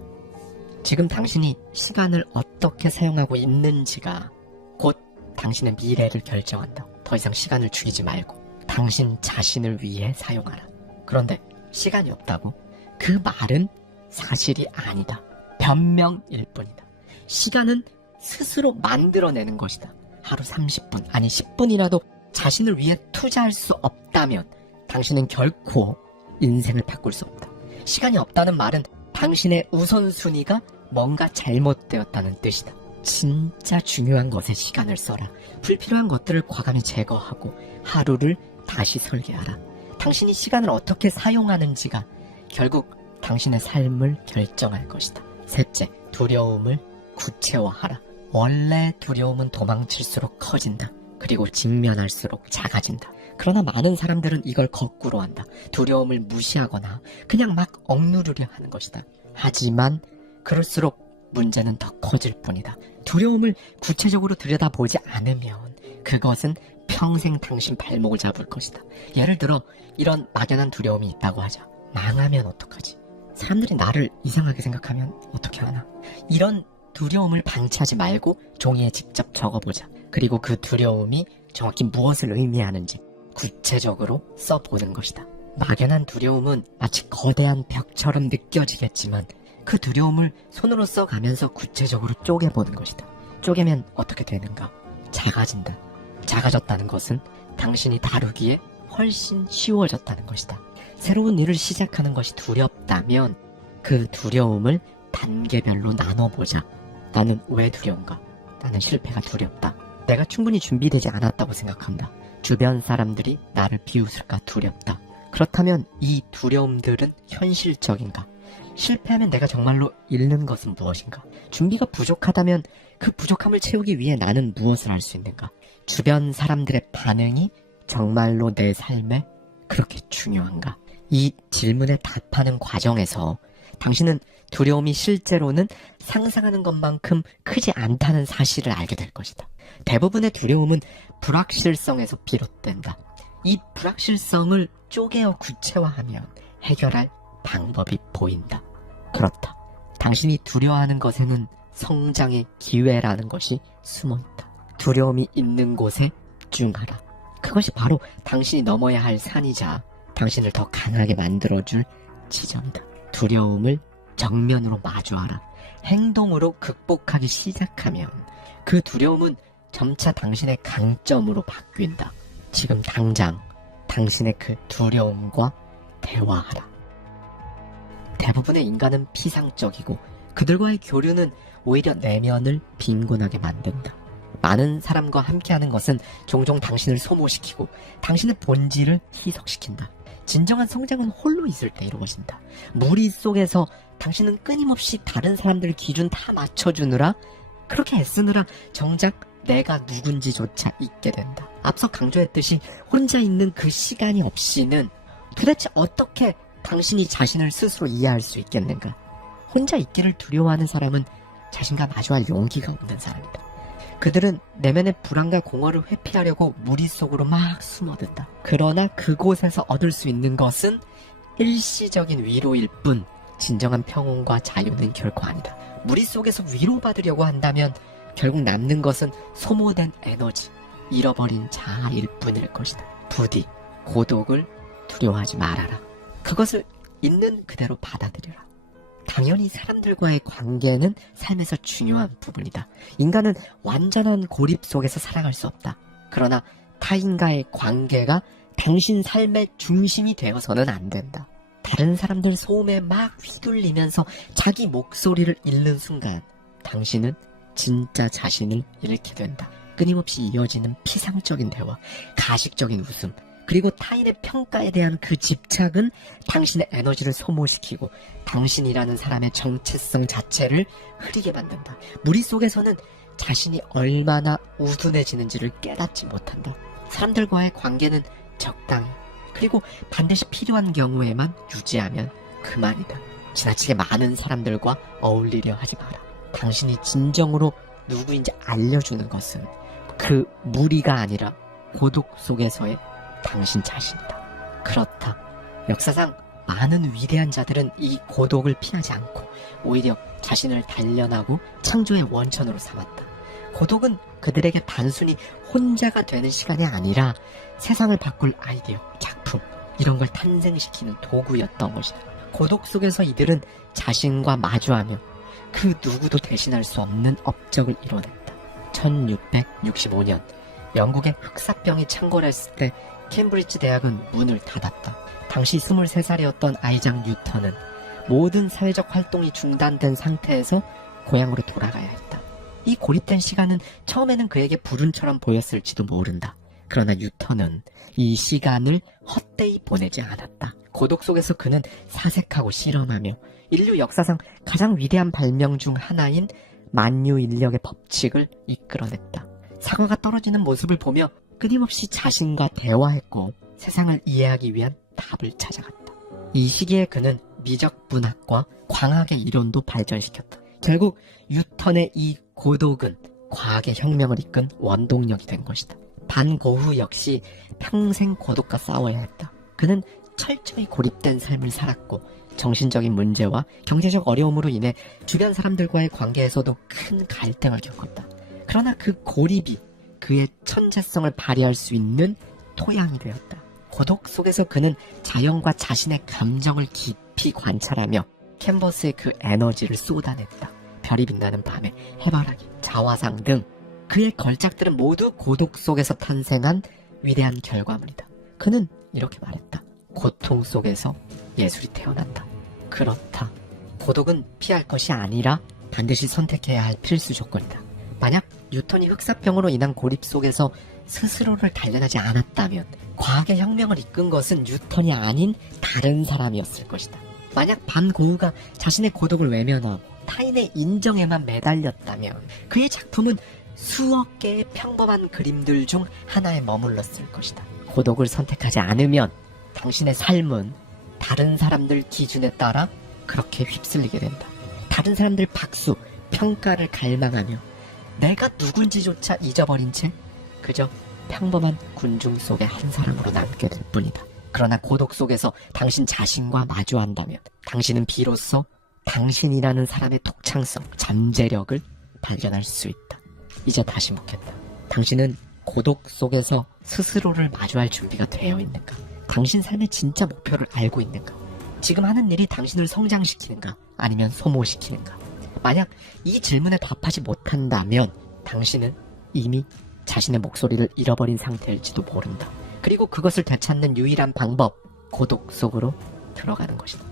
지금 당신이 시간을 어떻게 사용하고 있는지가 곧 당신의 미래를 결정한다. 더 이상 시간을 죽이지 말고 당신 자신을 위해 사용하라. 그런데 시간이 없다고? 그 말은 사실이 아니다. 변명일 뿐이다. 시간은 스스로 만들어내는 것이다. 하루 30분, 아니 10분이라도 자신을 위해 투자할 수 없다면 당신은 결코 인생을 바꿀 수 없다. 시간이 없다는 말은 당신의 우선순위가 뭔가 잘못되었다는 뜻이다. 진짜 중요한 것에 시간을 써라. 불필요한 것들을 과감히 제거하고 하루를 다시 설계하라. 당신이 시간을 어떻게 사용하는지가 결국 당신의 삶을 결정할 것이다. 셋째, 두려움을 구체화하라. 원래 두려움은 도망칠수록 커진다. 그리고 직면할수록 작아진다. 그러나 많은 사람들은 이걸 거꾸로 한다. 두려움을 무시하거나 그냥 막 억누르려 하는 것이다. 하지만 그럴수록 문제는 더 커질 뿐이다. 두려움을 구체적으로 들여다보지 않으면 그것은 평생 당신 발목을 잡을 것이다. 예를 들어 이런 막연한 두려움이 있다고 하자. 망하면 어떡하지? 사람들이 나를 이상하게 생각하면 어떻게 하나? 이런 두려움을 방치하지 말고 종이에 직접 적어보자. 그리고 그 두려움이 정확히 무엇을 의미하는지 구체적으로 써보는 것이다. 막연한 두려움은 마치 거대한 벽처럼 느껴지겠지만 그 두려움을 손으로 써가면서 구체적으로 쪼개보는 것이다. 쪼개면 어떻게 되는가? 작아진다. 작아졌다는 것은 당신이 다루기에 훨씬 쉬워졌다는 것이다. 새로운 일을 시작하는 것이 두렵다면 그 두려움을 단계별로 나눠보자. 나는 왜 두려운가? 나는 실패가 두렵다. 내가 충분히 준비되지 않았다고 생각한다. 주변 사람들이 나를 비웃을까 두렵다. 그렇다면 이 두려움들은 현실적인가? 실패하면 내가 정말로 잃는 것은 무엇인가? 준비가 부족하다면 그 부족함을 채우기 위해 나는 무엇을 할 수 있는가? 주변 사람들의 반응이 정말로 내 삶에 그렇게 중요한가? 이 질문에 답하는 과정에서 당신은 두려움이 실제로는 상상하는 것만큼 크지 않다는 사실을 알게 될 것이다. 대부분의 두려움은 불확실성에서 비롯된다. 이 불확실성을 쪼개어 구체화하면 해결할 방법이 보인다. 그렇다. 당신이 두려워하는 것에는 성장의 기회라는 것이 숨어있다. 두려움이 있는 곳에 집중하라. 그것이 바로 당신이 넘어야 할 산이자 당신을 더 강하게 만들어줄 지점이다. 두려움을 정면으로 마주하라. 행동으로 극복하기 시작하면 그 두려움은 점차 당신의 강점으로 바뀐다. 지금 당장 당신의 그 두려움과 대화하라. 대부분의 인간은 피상적이고 그들과의 교류는 오히려 내면을 빈곤하게 만든다. 많은 사람과 함께하는 것은 종종 당신을 소모시키고 당신의 본질을 희석시킨다. 진정한 성장은 홀로 있을 때 이루어진다. 무리 속에서 당신은 끊임없이 다른 사람들 기준 다 맞춰주느라 그렇게 애쓰느라 정작 내가 누군지조차 잊게 된다. 앞서 강조했듯이 혼자 있는 그 시간이 없이는 도대체 어떻게 당신이 자신을 스스로 이해할 수 있겠는가? 혼자 있기를 두려워하는 사람은 자신과 마주할 용기가 없는 사람이다. 그들은 내면의 불안과 공허를 회피하려고 무리 속으로 막 숨어든다. 그러나 그곳에서 얻을 수 있는 것은 일시적인 위로일 뿐 진정한 평온과 자유는 결코 아니다. 무리 속에서 위로받으려고 한다면 결국 남는 것은 소모된 에너지, 잃어버린 자아일 뿐일 것이다. 부디 고독을 두려워하지 말아라. 그것을 있는 그대로 받아들여라. 당연히 사람들과의 관계는 삶에서 중요한 부분이다. 인간은 완전한 고립 속에서 살아갈 수 없다. 그러나 타인과의 관계가 당신 삶의 중심이 되어서는 안 된다. 다른 사람들 소음에 막 휘둘리면서 자기 목소리를 잃는 순간 당신은 진짜 자신을 잃게 된다. 끊임없이 이어지는 피상적인 대화, 가식적인 웃음, 그리고 타인의 평가에 대한 그 집착은 당신의 에너지를 소모시키고 당신이라는 사람의 정체성 자체를 흐리게 만든다. 무리 속에서는 자신이 얼마나 우둔해지는지를 깨닫지 못한다. 사람들과의 관계는 적당히 그리고 반드시 필요한 경우에만 유지하면 그만이다. 지나치게 많은 사람들과 어울리려 하지 마라. 당신이 진정으로 누구인지 알려주는 것은 그 무리가 아니라 고독 속에서의 당신 자신이다. 그렇다. 역사상 많은 위대한 자들은 이 고독을 피하지 않고 오히려 자신을 단련하고 창조의 원천으로 삼았다. 고독은 그들에게 단순히 혼자가 되는 시간이 아니라 세상을 바꿀 아이디어, 작품, 이런 걸 탄생시키는 도구였던 것이다. 고독 속에서 이들은 자신과 마주하며 그 누구도 대신할 수 없는 업적을 이뤄냈다. 1665년 영국의 흑사병이 창궐했을 때 캠브리지 대학은 문을 닫았다. 당시 23살이었던 아이작 뉴턴은 모든 사회적 활동이 중단된 상태에서 고향으로 돌아가야 했다. 이 고립된 시간은 처음에는 그에게 불운처럼 보였을지도 모른다. 그러나 뉴턴은 이 시간을 헛되이 보내지 않았다. 고독 속에서 그는 사색하고 실험하며 인류 역사상 가장 위대한 발명 중 하나인 만유인력의 법칙을 이끌어냈다. 사과가 떨어지는 모습을 보며 끊임없이 자신과 대화했고 세상을 이해하기 위한 답을 찾아갔다. 이 시기에 그는 미적분학과 광학의 이론도 발전시켰다. 결국 뉴턴의 이 고독은 과학의 혁명을 이끈 원동력이 된 것이다. 반고흐 역시 평생 고독과 싸워야 했다. 그는 철저히 고립된 삶을 살았고 정신적인 문제와 경제적 어려움으로 인해 주변 사람들과의 관계에서도 큰 갈등을 겪었다. 그러나 그 고립이 그의 천재성을 발휘할 수 있는 토양이 되었다. 고독 속에서 그는 자연과 자신의 감정을 깊이 관찰하며 캔버스에 그 에너지를 쏟아냈다. 별이 빛나는 밤에 해바라기, 자화상 등 그의 걸작들은 모두 고독 속에서 탄생한 위대한 결과물이다. 그는 이렇게 말했다. 고통 속에서 예술이 태어난다. 그렇다. 고독은 피할 것이 아니라 반드시 선택해야 할 필수 조건이다. 만약 뉴턴이 흑사병으로 인한 고립 속에서 스스로를 단련하지 않았다면 과학의 혁명을 이끈 것은 뉴턴이 아닌 다른 사람이었을 것이다. 만약 반고흐가 자신의 고독을 외면하고 타인의 인정에만 매달렸다면 그의 작품은 수억 개의 평범한 그림들 중 하나에 머물렀을 것이다. 고독을 선택하지 않으면 당신의 삶은 다른 사람들 기준에 따라 그렇게 휩쓸리게 된다. 다른 사람들 박수, 평가를 갈망하며 내가 누군지조차 잊어버린 채 그저 평범한 군중 속의 한 사람으로 남게 될 뿐이다. 그러나 고독 속에서 당신 자신과 마주한다면 당신은 비로소 당신이라는 사람의 독창성, 잠재력을 발견할 수 있다. 이제 다시 묻겠다. 당신은 고독 속에서 스스로를 마주할 준비가 되어 있는가? 당신 삶의 진짜 목표를 알고 있는가? 지금 하는 일이 당신을 성장시키는가? 아니면 소모시키는가? 만약 이 질문에 답하지 못한다면 당신은 이미 자신의 목소리를 잃어버린 상태일지도 모른다. 그리고 그것을 되찾는 유일한 방법, 고독 속으로 들어가는 것이다.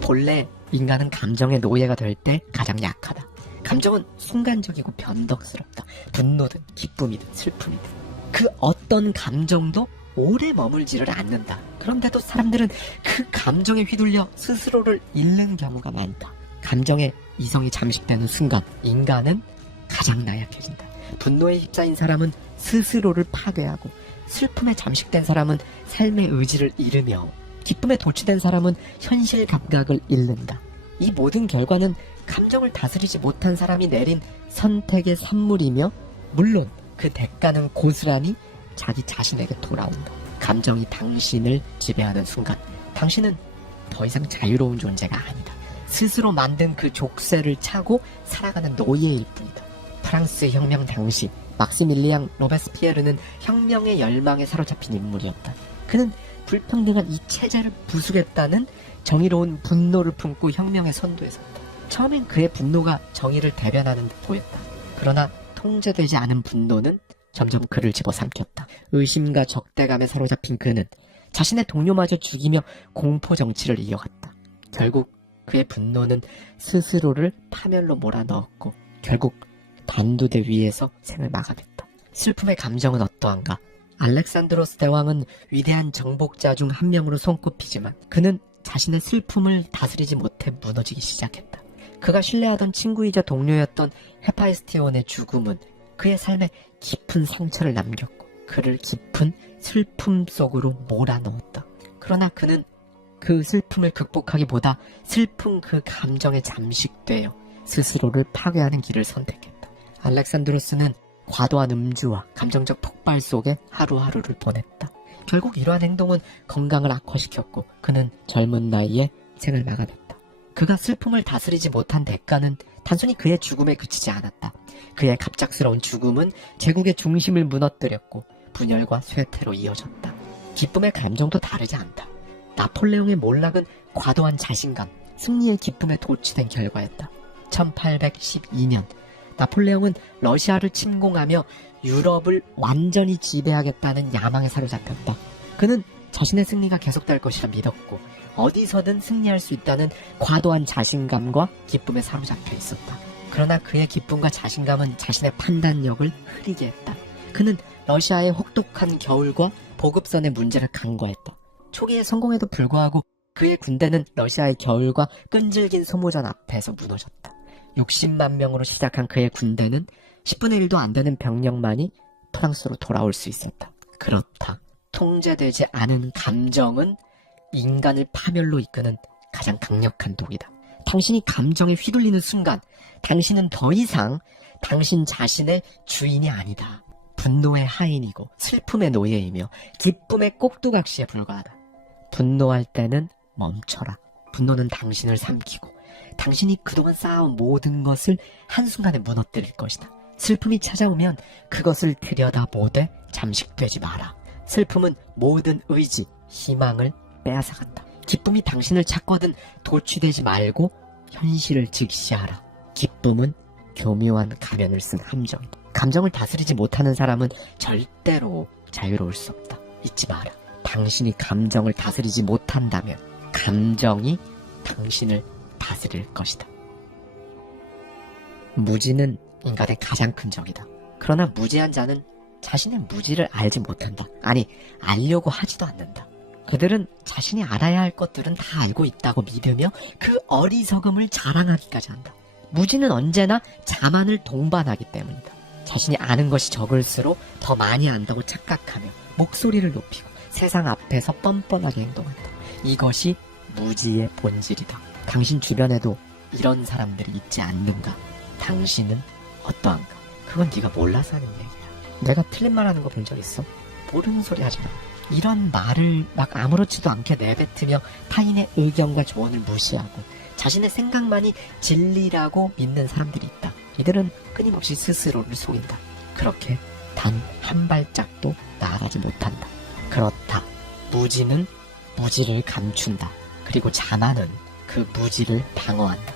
본래 인간은 감정의 노예가 될 때 가장 약하다. 감정은 순간적이고 변덕스럽다. 분노든 기쁨이든 슬픔이든 그 어떤 감정도 오래 머물지를 않는다. 그런데도 사람들은 그 감정에 휘둘려 스스로를 잃는 경우가 많다. 감정에 이성이 잠식되는 순간 인간은 가장 나약해진다. 분노에 휩싸인 사람은 스스로를 파괴하고 슬픔에 잠식된 사람은 삶의 의지를 잃으며 기쁨에 도취된 사람은 현실 감각을 잃는다. 이 모든 결과는 감정을 다스리지 못한 사람이 내린 선택의 산물이며 물론 그 대가는 고스란히 자기 자신에게 돌아온다. 감정이 당신을 지배하는 순간 당신은 더 이상 자유로운 존재가 아니다. 스스로 만든 그 족쇄를 차고 살아가는 노예일 뿐이다. 프랑스 혁명 당시 막시밀리앙 로베스피에르는 혁명의 열망에 사로잡힌 인물이었다. 그는 불평등한 이 체제를 부수겠다는 정의로운 분노를 품고 혁명에 선도했었다. 처음엔 그의 분노가 정의를 대변하는 듯 보였다. 그러나 통제되지 않은 분노는 점점 그를 집어삼켰다. 의심과 적대감에 사로잡힌 그는 자신의 동료마저 죽이며 공포 정치를 이어갔다. 결국 그의 분노는 스스로를 파멸로 몰아넣었고 결국 단두대 위에서 생을 마감했다. 슬픔의 감정은 어떠한가? 알렉산드로스 대왕은 위대한 정복자 중 한 명으로 손꼽히지만 그는 자신의 슬픔을 다스리지 못해 무너지기 시작했다. 그가 신뢰하던 친구이자 동료였던 헤파이스티온의 죽음은 그의 삶에 깊은 상처를 남겼고 그를 깊은 슬픔 속으로 몰아넣었다. 그러나 그는 그 슬픔을 극복하기보다 슬픈 그 감정에 잠식되어 스스로를 파괴하는 길을 선택했다. 알렉산드로스는 과도한 음주와 감정적 폭발 속에 하루하루를 보냈다. 결국 이러한 행동은 건강을 악화시켰고 그는 젊은 나이에 생을 마감했다. 그가 슬픔을 다스리지 못한 대가는 단순히 그의 죽음에 그치지 않았다. 그의 갑작스러운 죽음은 제국의 중심을 무너뜨렸고 분열과 쇠퇴로 이어졌다. 기쁨의 감정도 다르지 않다. 나폴레옹의 몰락은 과도한 자신감, 승리의 기쁨에 도취된 결과였다. 1812년 나폴레옹은 러시아를 침공하며 유럽을 완전히 지배하겠다는 야망에 사로잡혔다. 그는 자신의 승리가 계속될 것이라 믿었고 어디서든 승리할 수 있다는 과도한 자신감과 기쁨에 사로잡혀 있었다. 그러나 그의 기쁨과 자신감은 자신의 판단력을 흐리게 했다. 그는 러시아의 혹독한 겨울과 보급선의 문제를 간과했다. 초기에 성공에도 불구하고 그의 군대는 러시아의 겨울과 끈질긴 소모전 앞에서 무너졌다. 60만 명으로 시작한 그의 군대는 10분의 1도 안 되는 병력만이 프랑스로 돌아올 수 있었다. 그렇다. 통제되지 않은 감정은 인간을 파멸로 이끄는 가장 강력한 독이다. 당신이 감정에 휘둘리는 순간 당신은 더 이상 당신 자신의 주인이 아니다. 분노의 하인이고 슬픔의 노예이며 기쁨의 꼭두각시에 불과하다. 분노할 때는 멈춰라. 분노는 당신을 삼키고 당신이 그동안 쌓아온 모든 것을 한순간에 무너뜨릴 것이다. 슬픔이 찾아오면 그것을 들여다보되 잠식되지 마라. 슬픔은 모든 의지, 희망을 빼앗아간다. 기쁨이 당신을 찾거든 도취되지 말고 현실을 직시하라. 기쁨은 교묘한 가면을 쓴 함정이다. 감정을 다스리지 못하는 사람은 절대로 자유로울 수 없다. 잊지 마라. 당신이 감정을 다스리지 못한다면 감정이 당신을 다스릴 것이다. 무지는 인간의 가장 큰 적이다. 그러나 무지한 자는 자신의 무지를 알지 못한다. 아니, 알려고 하지도 않는다. 그들은 자신이 알아야 할 것들은 다 알고 있다고 믿으며 그 어리석음을 자랑하기까지 한다. 무지는 언제나 자만을 동반하기 때문이다. 자신이 아는 것이 적을수록 더 많이 안다고 착각하며 목소리를 높이고 세상 앞에서 뻔뻔하게 행동한다. 이것이 무지의 본질이다. 당신 주변에도 이런 사람들이 있지 않는가? 당신은 어떠한가? 그건 네가 몰라서 하는 얘기야. 내가 틀린 말 하는 거 본 적 있어? 모르는 소리 하지 마. 이런 말을 막 아무렇지도 않게 내뱉으며 타인의 의견과 조언을 무시하고 자신의 생각만이 진리라고 믿는 사람들이 있다. 이들은 끊임없이 스스로를 속인다. 그렇게 단 한 발짝도 나아가지 못한다. 그렇다. 무지는 무지를 감춘다. 그리고 자만은 그 무지를 방어한다.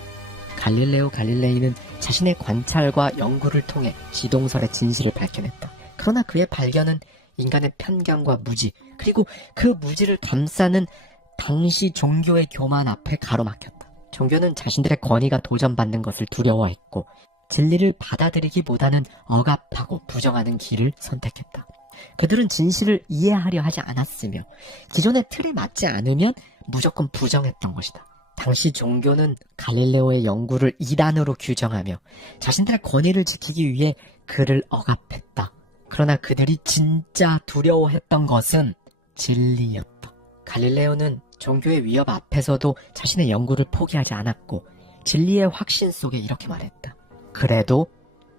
갈릴레오 갈릴레이는 자신의 관찰과 연구를 통해 지동설의 진실을 밝혀냈다. 그러나 그의 발견은 인간의 편견과 무지, 그리고 그 무지를 감싸는 당시 종교의 교만 앞에 가로막혔다. 종교는 자신들의 권위가 도전받는 것을 두려워했고 진리를 받아들이기보다는 억압하고 부정하는 길을 선택했다. 그들은 진실을 이해하려 하지 않았으며 기존의 틀에 맞지 않으면 무조건 부정했던 것이다. 당시 종교는 갈릴레오의 연구를 이단으로 규정하며 자신들의 권위를 지키기 위해 그를 억압했다. 그러나 그들이 진짜 두려워했던 것은 진리였다. 갈릴레오는 종교의 위협 앞에서도 자신의 연구를 포기하지 않았고 진리의 확신 속에 이렇게 말했다. 그래도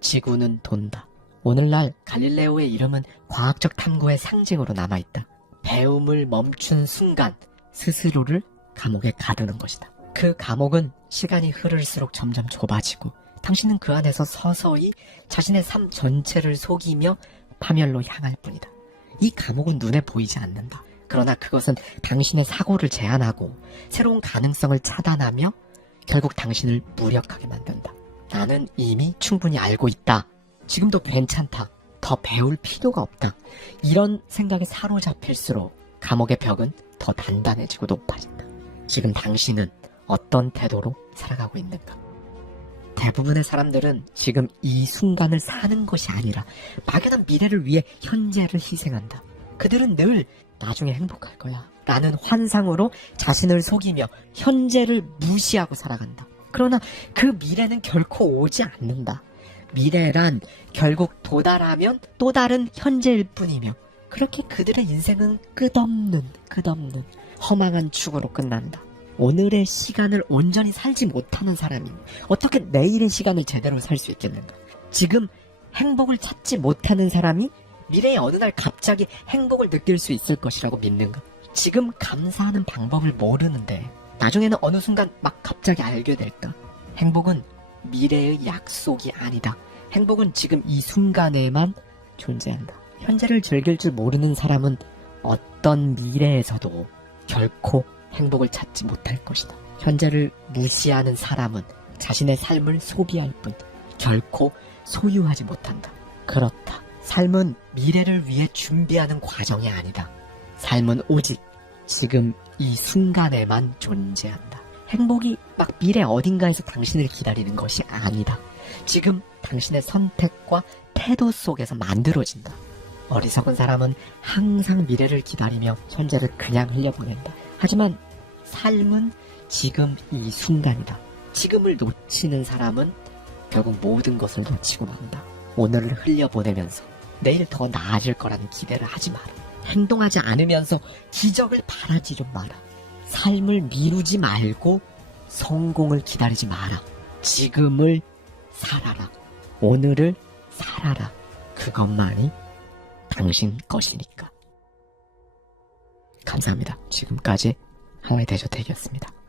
지구는 돈다. 오늘날 갈릴레오의 이름은 과학적 탐구의 상징으로 남아있다. 배움을 멈춘 순간 스스로를 감옥에 가두는 것이다. 그 감옥은 시간이 흐를수록 점점 좁아지고 당신은 그 안에서 서서히 자신의 삶 전체를 속이며 파멸로 향할 뿐이다. 이 감옥은 눈에 보이지 않는다. 그러나 그것은 당신의 사고를 제한하고 새로운 가능성을 차단하며 결국 당신을 무력하게 만든다. 나는 이미 충분히 알고 있다. 지금도 괜찮다. 더 배울 필요가 없다. 이런 생각에 사로잡힐수록 감옥의 벽은 더 단단해지고 높아진다. 지금 당신은 어떤 태도로 살아가고 있는가? 대부분의 사람들은 지금 이 순간을 사는 것이 아니라 막연한 미래를 위해 현재를 희생한다. 그들은 늘 나중에 행복할 거야 라는 환상으로 자신을 속이며 현재를 무시하고 살아간다. 그러나 그 미래는 결코 오지 않는다. 미래란 결국 도달하면 또 다른 현재일 뿐이며 그렇게 그들의 인생은 끝없는 허망한 축으로 끝난다. 오늘의 시간을 온전히 살지 못하는 사람이 어떻게 내일의 시간을 제대로 살 수 있겠는가? 지금 행복을 찾지 못하는 사람이 미래의 어느 날 갑자기 행복을 느낄 수 있을 것이라고 믿는가? 지금 감사하는 방법을 모르는데 나중에는 어느 순간 막 갑자기 알게 될까? 행복은 미래의 약속이 아니다. 행복은 지금 이 순간에만 존재한다. 현재를 즐길 줄 모르는 사람은 어떤 미래에서도 결코 행복을 찾지 못할 것이다. 현재를 무시하는 사람은 자신의 삶을 소비할 뿐 결코 소유하지 못한다. 그렇다. 삶은 미래를 위해 준비하는 과정이 아니다. 삶은 오직 지금 이 순간에만 존재한다. 행복이 막 미래 어딘가에서 당신을 기다리는 것이 아니다. 지금 당신의 선택과 태도 속에서 만들어진다. 어리석은 사람은 항상 미래를 기다리며 현재를 그냥 흘려보낸다. 하지만 삶은 지금 이 순간이다. 지금을 놓치는 사람은 결국 모든 것을 놓치고 만다. 오늘을 흘려보내면서 내일 더 나아질 거라는 기대를 하지 마라. 행동하지 않으면서 기적을 바라지 좀 마라. 삶을 미루지 말고 성공을 기다리지 마라. 지금을 살아라. 오늘을 살아라. 그것만이 당신 것이니까. 감사합니다. 지금까지 하와이 데저텍이었습니다.